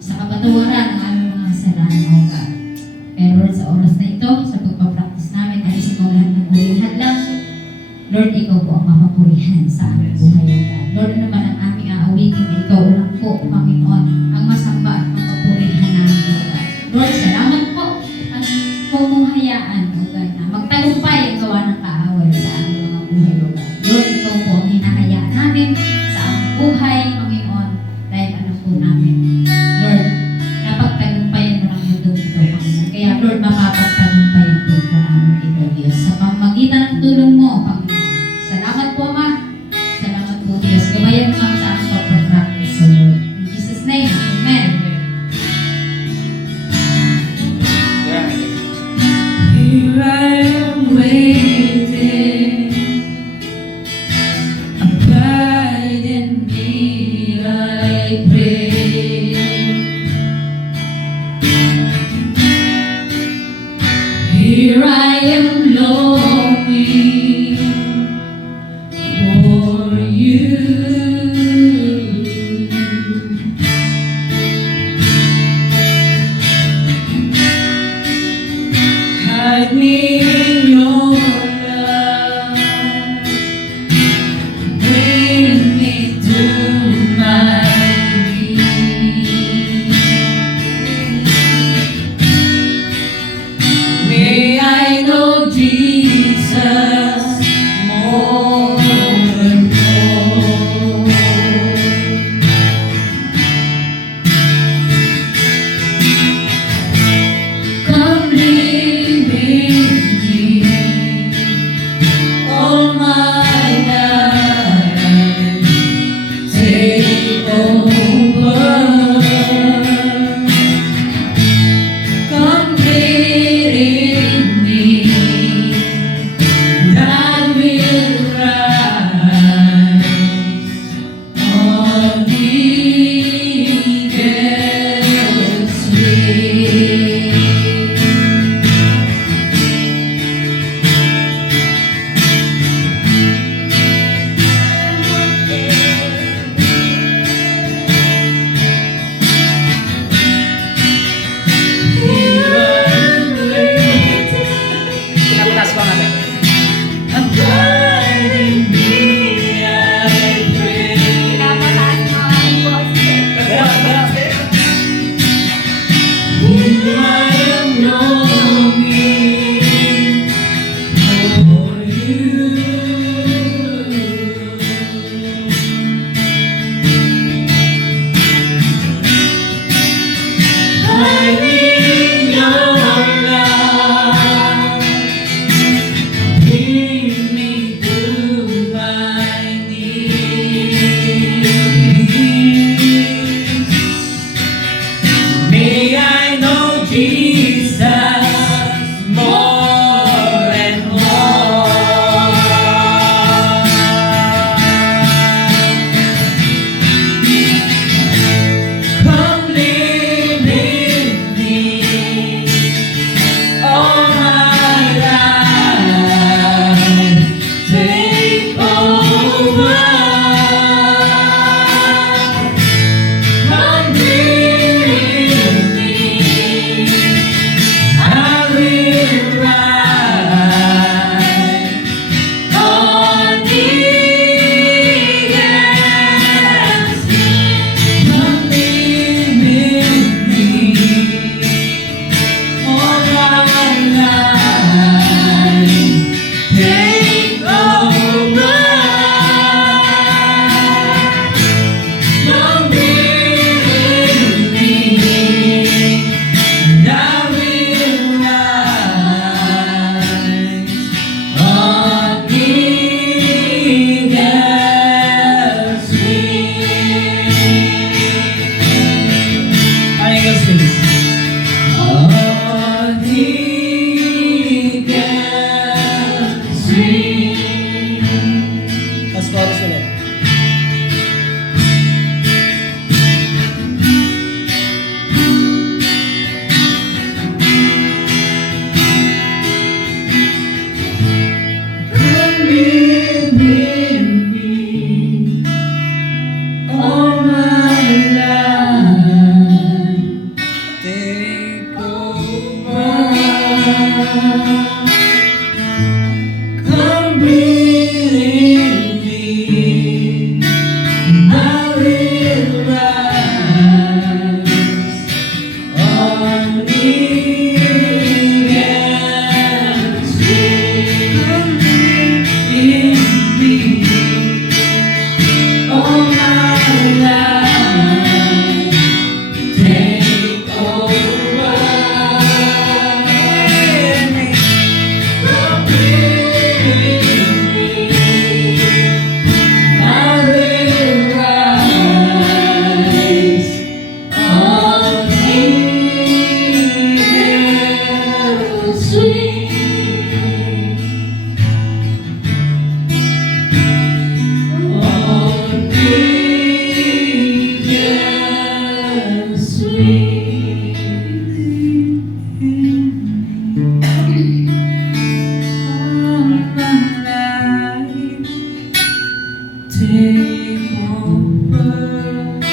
sa kapatawaran ng aming mga kasalanan, O God. Pero Lord, sa oras na ito, sa pagpapractice namin, ay sa lahat ng purihan lang. Lord, ikaw po ang mapapurihan sa aming buhay, O God. Lord, ano man ang aming aawitin, ikaw lang po, Panginoon, ang masamba at mapapurihan namin, O God. Lord, salamat po at pumuhayaan, O God, na magtagumpay ang gawa ng kaaway sa aming mga buhay, O God. Lord, ikaw po ang hinahayaan namin sa aming buhay, Panginoon, dahil alam po namin, Lord, napagtagumpayan mo lang yung ito, Panginoon. Kaya, Lord, mapapagtagumpayan po po namin ito, Diyos. Sa pamagitan ng tulong mo, Panginoon. Salamat po, Ama. Salamat po, Diyos. Gabayan mo kami sa aming pagpapractice, O Lord. In Jesus' name, Amen. Here I am waiting, abide in me, I pray. Here I am longing for you. Hide me in your love, bring me to my knees. May I know Jesus more and more. Come live in me all my life, take over. Come live in me, and I will rise on eagle's wings. Pinapunas ko natin. Abide in me, I pray. Here I am longing for you. Hide me in your love, bring me to my knees. May I know Jesus more and more. Come live in me all my life, take over. Come live in me, Take over.